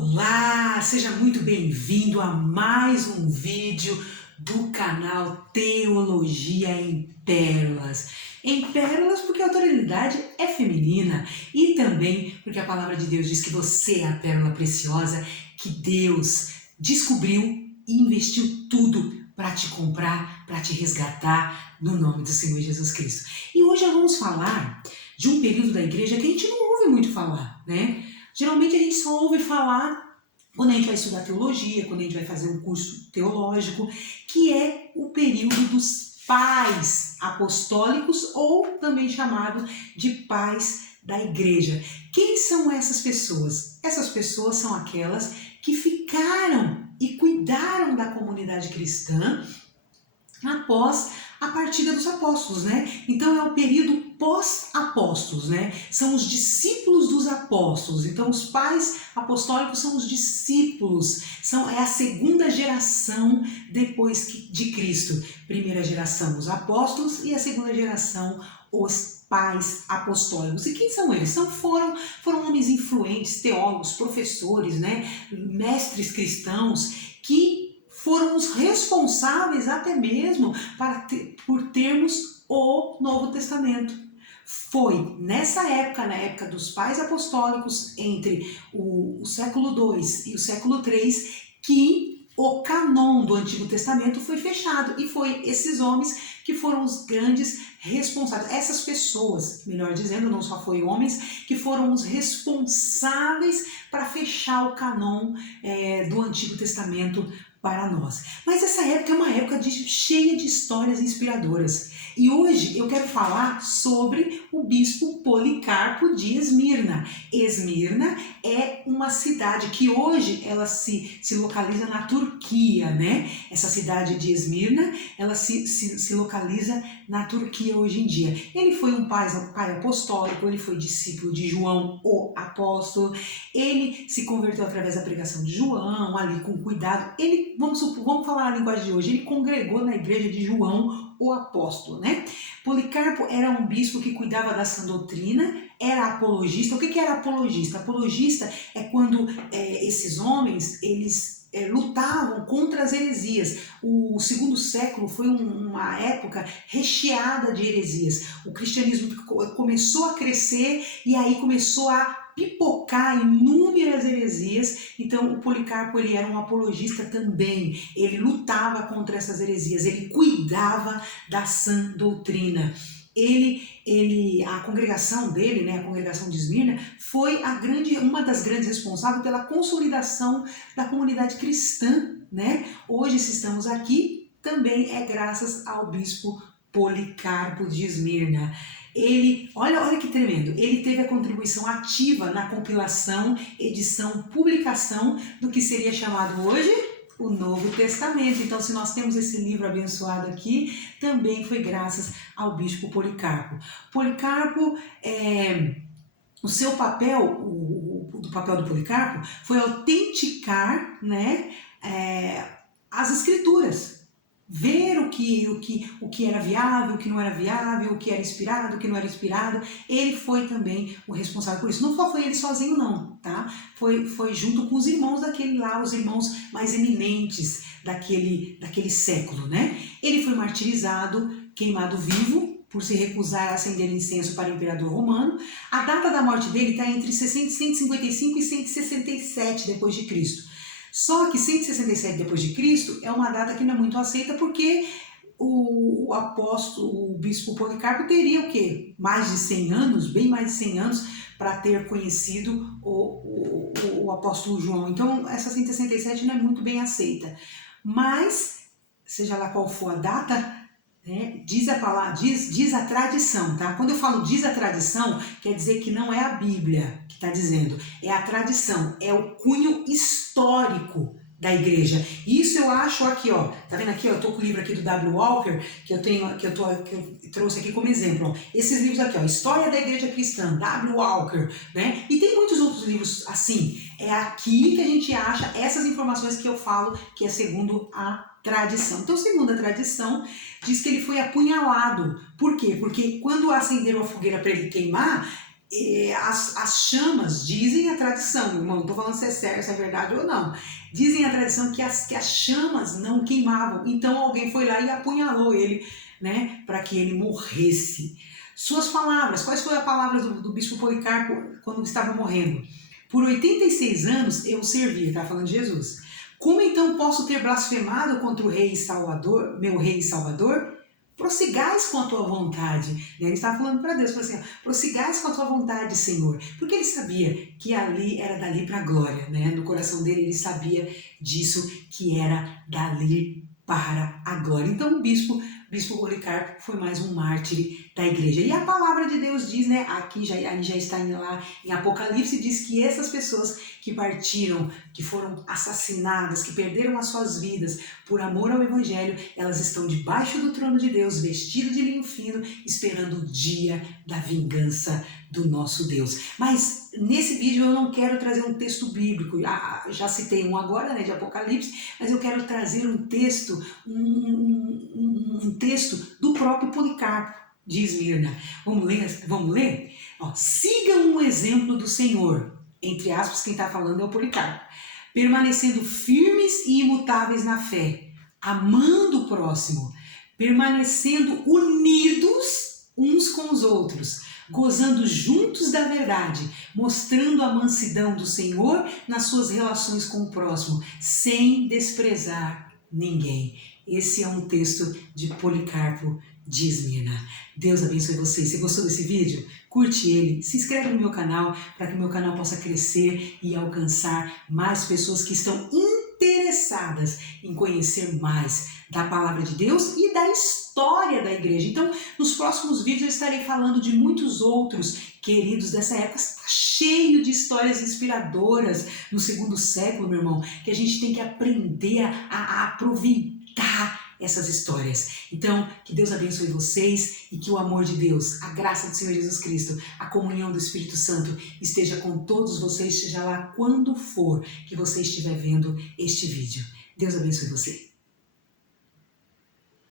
Olá, seja muito bem-vindo a mais um vídeo do canal Teologia em Pérolas. Em pérolas porque a autoridade é feminina e também porque a palavra de Deus diz que você é a pérola preciosa que Deus descobriu e investiu tudo para te comprar, para te resgatar no nome do Senhor Jesus Cristo. E hoje nós vamos falar de um período da igreja que a gente não ouve muito falar, né? Geralmente a gente só ouve falar quando a gente vai estudar teologia, quando a gente vai fazer um curso teológico, que é o período dos pais apostólicos ou também chamado de pais da igreja. Quem são essas pessoas? Essas pessoas são aquelas que ficaram e cuidaram da comunidade cristã após a partida dos apóstolos, né? Então é o período pós-apóstolos, né? São os discípulos dos apóstolos. Então os pais apostólicos são os discípulos, é a segunda geração depois de Cristo. Primeira geração os apóstolos e a segunda geração os pais apostólicos. E quem são eles? Foram homens influentes, teólogos, professores, né? Mestres cristãos que foram os responsáveis até mesmo por termos o Novo Testamento. Foi nessa época, na época dos pais apostólicos, entre o século II e o século III, que o canon do Antigo Testamento foi fechado. E foi esses homens que foram os grandes responsáveis. Essas pessoas, melhor dizendo, não só foi homens, que foram os responsáveis para fechar o canon do Antigo Testamento para nós. Mas essa época é uma época cheia de histórias inspiradoras. E hoje eu quero falar sobre o bispo Policarpo de Esmirna. Esmirna é uma cidade que hoje ela se localiza na Turquia, né? Essa cidade de Esmirna, ela se localiza na Turquia hoje em dia. Ele foi um pai apostólico, ele foi discípulo de João, o apóstolo. Ele se converteu através da pregação de João, ali com cuidado. Ele, vamos falar a linguagem de hoje, ele congregou na igreja de João, o apóstolo, né? Policarpo era um bispo que cuidava da sã doutrina, era apologista. O que era apologista? Apologista é quando esses homens, eles lutavam contra as heresias. O segundo século foi uma época recheada de heresias. O cristianismo começou a crescer e aí começou a pipocar inúmeras heresias. Então o Policarpo ele era um apologista também. Ele lutava contra essas heresias, ele cuidava da sã doutrina. A congregação dele, né, a congregação de Esmirna, foi uma das grandes responsáveis pela consolidação da comunidade cristã, né? Hoje, se estamos aqui, também é graças ao bispo Policarpo de Esmirna. Olha que tremendo, ele teve a contribuição ativa na compilação, edição, publicação do que seria chamado hoje o Novo Testamento. Então, se nós temos esse livro abençoado aqui, também foi graças ao bispo Policarpo. Policarpo, o seu papel, o papel do Policarpo, foi autenticar, né, as escrituras. Ver o que era viável, o que não era viável, o que era inspirado, o que não era inspirado. Ele foi também o responsável por isso. Não só foi ele sozinho não, tá? Foi junto com os irmãos os irmãos mais eminentes daquele século, né? Ele foi martirizado, queimado vivo, por se recusar a acender incenso para o imperador romano. A data da morte dele está entre 155 e 167 depois de Cristo. Só que 167 depois de Cristo é uma data que não é muito aceita porque o apóstolo, o bispo Policarpo teria o quê? Mais de 100 anos, bem mais de 100 anos para ter conhecido o apóstolo João. Então essa 167 não é muito bem aceita. Mas, seja lá qual for a data, né, diz a tradição, tá? Quando eu falo diz a tradição, quer dizer que não é a Bíblia que está dizendo, é a tradição, é o cunho histórico da igreja. Isso eu acho aqui, ó, tá vendo aqui, ó, eu tô com o livro aqui do W. Walker, que eu trouxe aqui como exemplo, ó. Esses livros aqui, ó, História da Igreja Cristã, W. Walker, né? E tem muitos outros livros assim. É aqui que a gente acha essas informações que eu falo, que é segundo a tradição. Então, segundo a tradição, diz que ele foi apunhalado. Por quê? Porque quando acenderam a fogueira para ele queimar, as chamas, dizem a tradição, irmão, não estou falando se é sério, se é verdade ou não, dizem a tradição que as chamas não queimavam, então alguém foi lá e apunhalou ele, né, para que ele morresse. Suas palavras, quais foram as palavras do bispo Policarpo quando estava morrendo? Por 86 anos eu servi, está falando de Jesus. Como então posso ter blasfemado contra o rei e Salvador, meu rei e Salvador? Prossigais com a tua vontade. Ele estava falando para Deus, falou assim, prossigais com a tua vontade, Senhor. Porque ele sabia que ali era dali para a glória, né? No coração dele ele sabia disso, que era dali para a glória. Então o bispo Policarpo foi mais um mártir da igreja. E a palavra de Deus diz, né? Aqui já está lá em Apocalipse, diz que essas pessoas que partiram, que foram assassinadas, que perderam as suas vidas por amor ao Evangelho, elas estão debaixo do trono de Deus, vestidas de linho fino, esperando o dia da vingança do nosso Deus. Mas nesse vídeo eu não quero trazer um texto bíblico, já citei um agora, né, de Apocalipse, mas eu quero trazer um texto, um texto do próprio Policarpo de Esmirna. Vamos ler? Vamos ler? Ó, sigam o exemplo do Senhor. Entre aspas, quem está falando é o Policarpo. Permanecendo firmes e imutáveis na fé, amando o próximo, permanecendo unidos uns com os outros, gozando juntos da verdade, mostrando a mansidão do Senhor nas suas relações com o próximo, sem desprezar ninguém. Esse é um texto de Policarpo de Esmirna. Deus abençoe vocês. Se gostou desse vídeo, curte ele, se inscreve no meu canal para que o meu canal possa crescer e alcançar mais pessoas que estão interessadas em conhecer mais da palavra de Deus e da história da igreja. Então, nos próximos vídeos eu estarei falando de muitos outros queridos dessa época. Está cheio de histórias inspiradoras no 2º século, meu irmão, que a gente tem que aprender a aproveitar essas histórias. Então, que Deus abençoe vocês e que o amor de Deus, a graça do Senhor Jesus Cristo, a comunhão do Espírito Santo esteja com todos vocês, seja lá quando for que você estiver vendo este vídeo. Deus abençoe você.